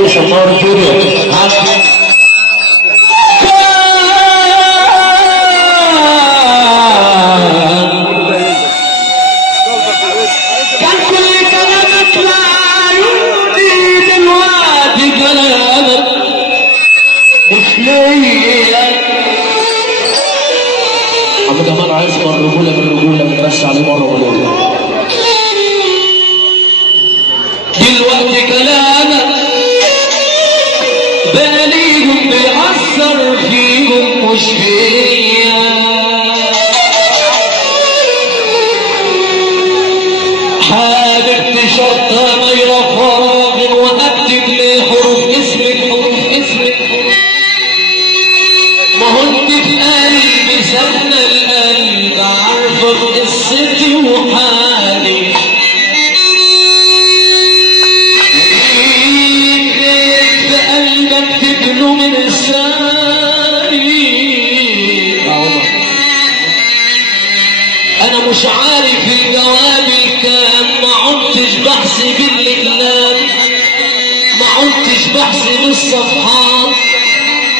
يوسف نور الدنيا. أبو جمال عايز الرجولة بالرجولة بنمشي عليه مرة ولا دلوقتي كلامك باليهم بيأثر فيهم مش فيا حابب تشطر غير فراغ وأكتب لي حروف اسمك ما هو انت في قلبي سنة القلب عارفة قصتي وحالي في قلبك تبنوا من لساني انا مش عارف الجواب الكام ما عدتش بحسب الاقلام ما عدتش بحسب الصفحات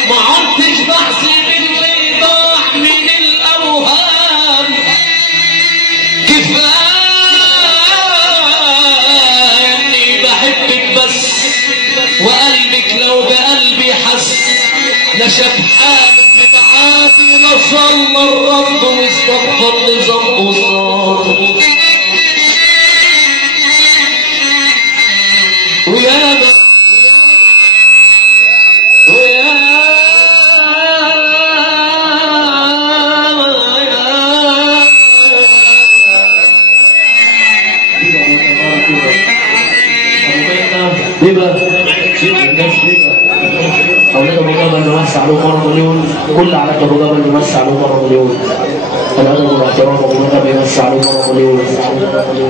ما عدتش بحسب اللي ضاع من الاوهام كفايه اني بحبك بس وقلبك لو بقلبي حس لا شاف حالك بتعافي لا صلى الرب واستغفر لذنبه صار وياما أولاد أبو جبل نمسي عليه مرة مليون كل علاج أبو جبل نمسي عليه مرة مليون الأدب والاحترام أبو جبل يمسي عليه مرة مليون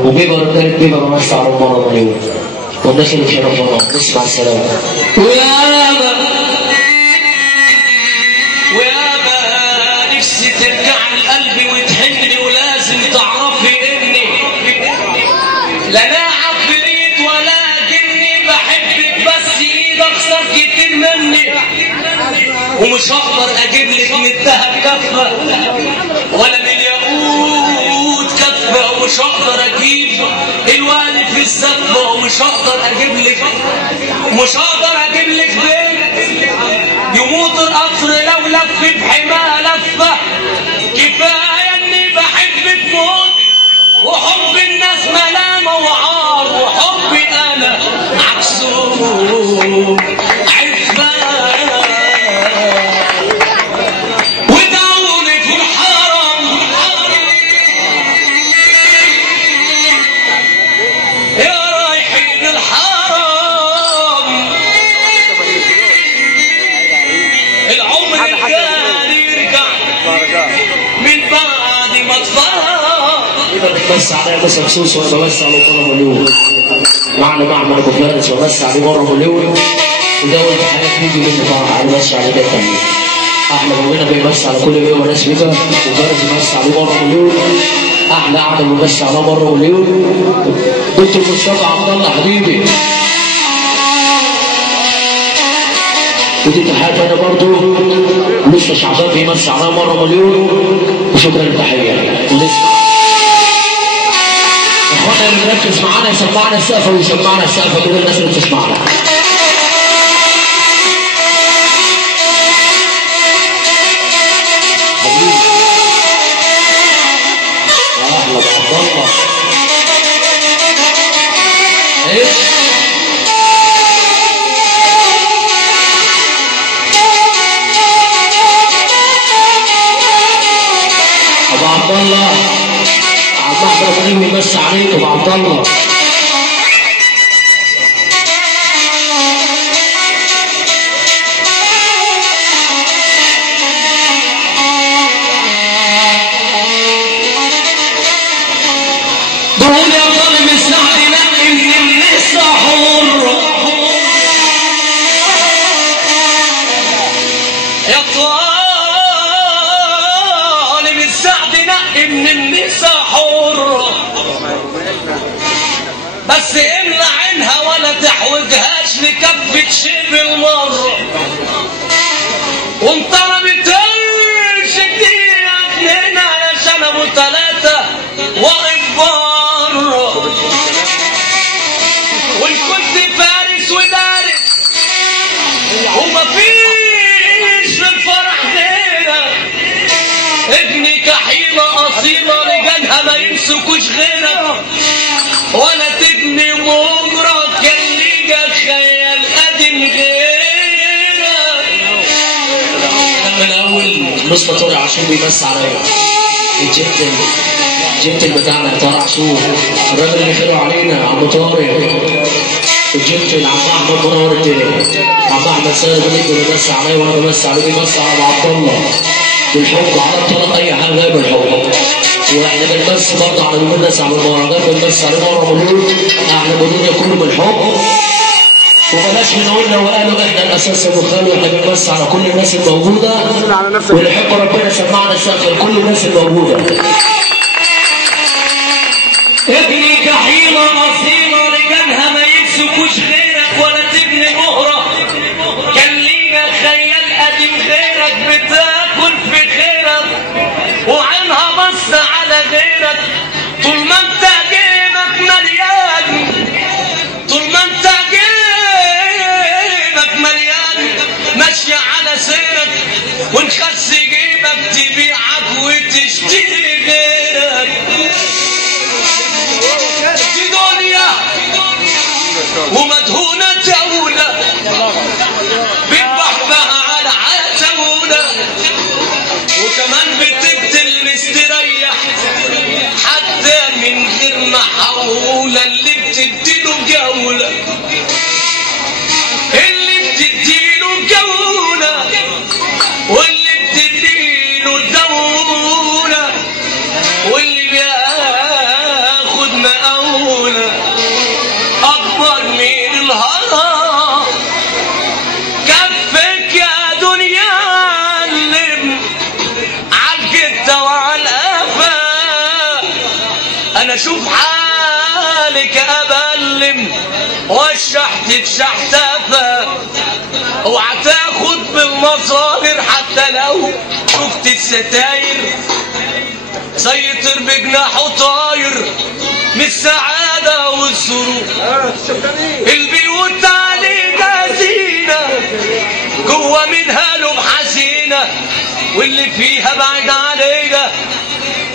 وبيبر الثالث بيبر نمسي عليه مرة مليون والناس اللي شرفنا نسمع السلام ويابا نفسي ترجع لقلبي وتحني ولازم تعرفي إني لا ناعب بإيد ولكني بحبك بس إيد أخسر كتير مني ومش هقدر اجيب لك من الذهب كفه ولا من الياقوت كفه ومش هقدر اجيب الوالد في الزفه ومش هقدر اجيب لك بيت يموت القطر لو لف بحماه لفه كفايه اني بحبك موت وحب الناس ملامه وعار وحبي انا عكسه بس عليا بس مخصوص وانا بس على مرة مليون معنا معمر ابو فارس وبس عليه مرة مليون ودول في حياتي فيديو منه طبعا انا بس على ده تاني احلى موجودة بيمس على كل يوم وناس بيبقى وفارس بس عليه مرة مليون احلى قعدة بس على مرة مليون دكتور مصطفى عبد الله حبيبي ودي تحياتي انا برضه لسه شعبان بيمس على مرة مليون وشكرا للتحية ولسه اخوانا اللي مركز معانا يسمعنا السقفه ويسمعنا السقفه كده الناس اللي بتسمعنا اهلا عبد الله ايه ابو عبد الله ربنا يمسي عليك ابو عبد الله بقول يا ظالم اسمعني نقي من لسه حر يا ظالم السعد نقي من النساء حر بس املى عينها ولا تحوجهاش لي كفة شيء المرة وانطلبت الشدية اتنين علشان ابو تلاتة واقف بره وان كنت فارس ودارس ومفيش في الفرح غيرك ابني كحيلة أصيلة رجالها ما يمسكوش غيرك ولا تبني مجرى كان ليك خيال قديم غيرك. من الأول مصطفى طارق عاشور بيمس عليا الجنتل بتاعنا طارق عاشور الراجل اللي خلوا علينا عم طارق الجنتل عم احمد منور الدنيا عم احمد سالم اللي بيمس عليا وانا بمس عليه بيمس على ابو عبد الله بالحب على الطلاق اي حاجه غير بالحب واحنا بنمس برضه على الناس على المهرجان بنمس عليه مره مليون احنا بنقول كله بالحب وبلاش نقولنا وقالوا احنا الاساس يا ابو خالد واحنا بنمس على كل الناس الموجوده واللي يحب ربنا سمعنا الشغل كل الناس الموجوده. ابني كحيلة أصيلة رجالها ما يمسكوش غيرك ولا تبني مهرة كان لينا خيال قديم غيرك بتاكل في خيرك وعينها بص على غيرك طول ما انت جيبك مليان طول ما انت جيبك مليان ماشية على سيرك ونخس جيبك تبيعك وتشتري غيرك. دي دنيا ومدهونة جولة بتبحبها على عتاولة وكمان بتقتل مستريح حتى من غير محاولة اللي بتديله جولة واللي بتديله دولة واللي بياخد مقاولة أكبر من الهرم كفك يا دنيا علم عالجدة وعالقفا أنا أشوف حالك أبلم والشحت تشحتفا اوعى تاخد بالمظاهر حتى لو شفت الستاير زي طير بجناحه طاير من السعادة والسرور البيوت علينا زينة جوه منها له بحزينة واللي فيها بعيد علينا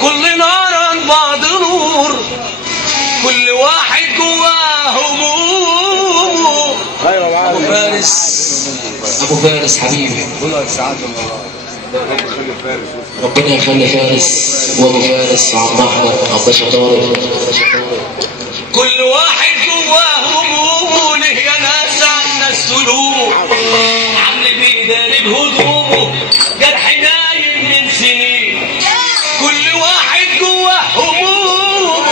كل نار عن بعض نور كل واحد جواه همومه. ابو فارس حبيبي ربنا يخلي فارس وابو فارس وعم احمد عم طارق كل واحد جواه همومه ليه يا ناس عنا السلوك عامل بيداري بهدومه جرح نايم من سنين كل واحد جواه همومه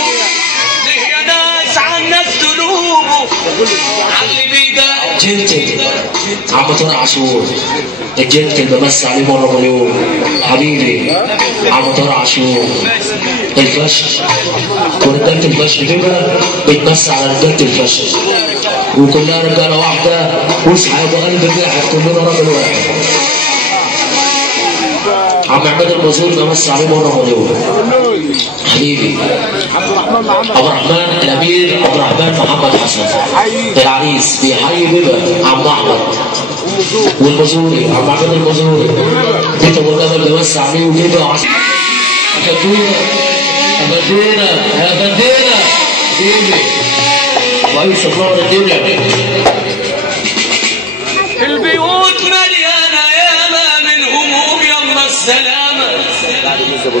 ليه يا ناس عنا السلوك عامل بيداري جنتل عم طارق عاشور الجنتل بمس عليه مره مليون حبيبي عم طارق عاشور الفشل ورجاله الفشل كده بتمس على رجاله الفشل وكلها رجاله واحده واصحى ابو قلب واحد كلنا راجل واحد. عم عماد المزور بمس عليه مره مليون حبيبي عبد الرحمن الامير عبد الرحمن محمد حسن العريس بيحيي بيبه عم احمد والمزوري عم عماد المزوري بيت ابو جبل بيمس عليه وبيبه افندينا حبيبي رئيس النار الدنيا. البيوت مليانه ياما من هموم يلا السلامه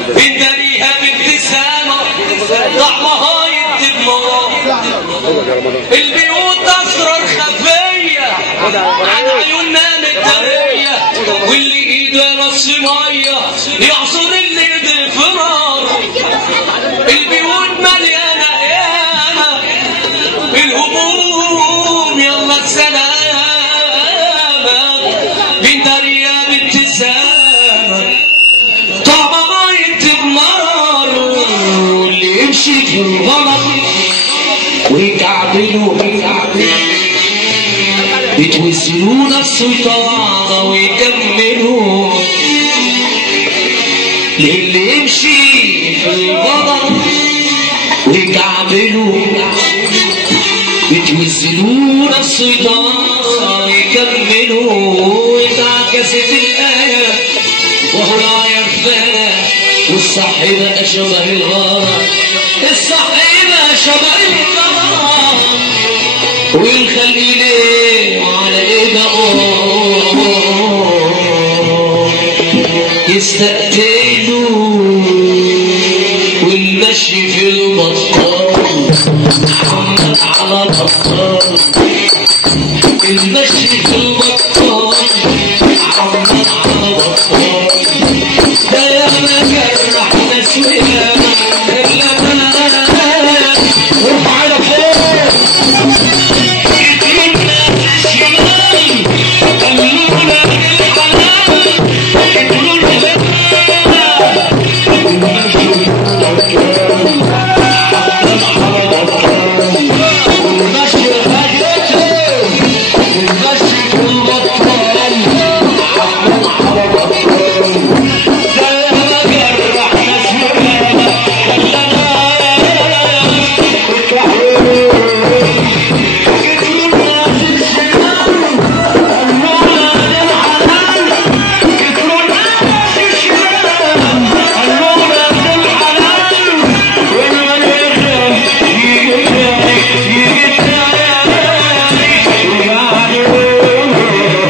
بندريها بابتسامه طعمها يدي بنار البيوت اسرار خفيه عن عيوننا متداريه واللي ايده نص ميه يعصر اللي ايده فرار البيوت مليانه ياما الهموم يلا السلامه بندريها بابتسامه طعمها يدي بنار واللي يمشي في الغلط ويكعبله يتوزنوا السيطرة ويكملوا للي يمشي في الغضب ويكعبلوا يتوزنوا السيطرة ويكملوا ويتعكست الآية وهو لا يرفع والصح بقى شبه الغرام الصح بقى شبه الغرام والخلق ليه وعلى ايه يستقتلوا والمشي في البطال محمد على بطال المشي في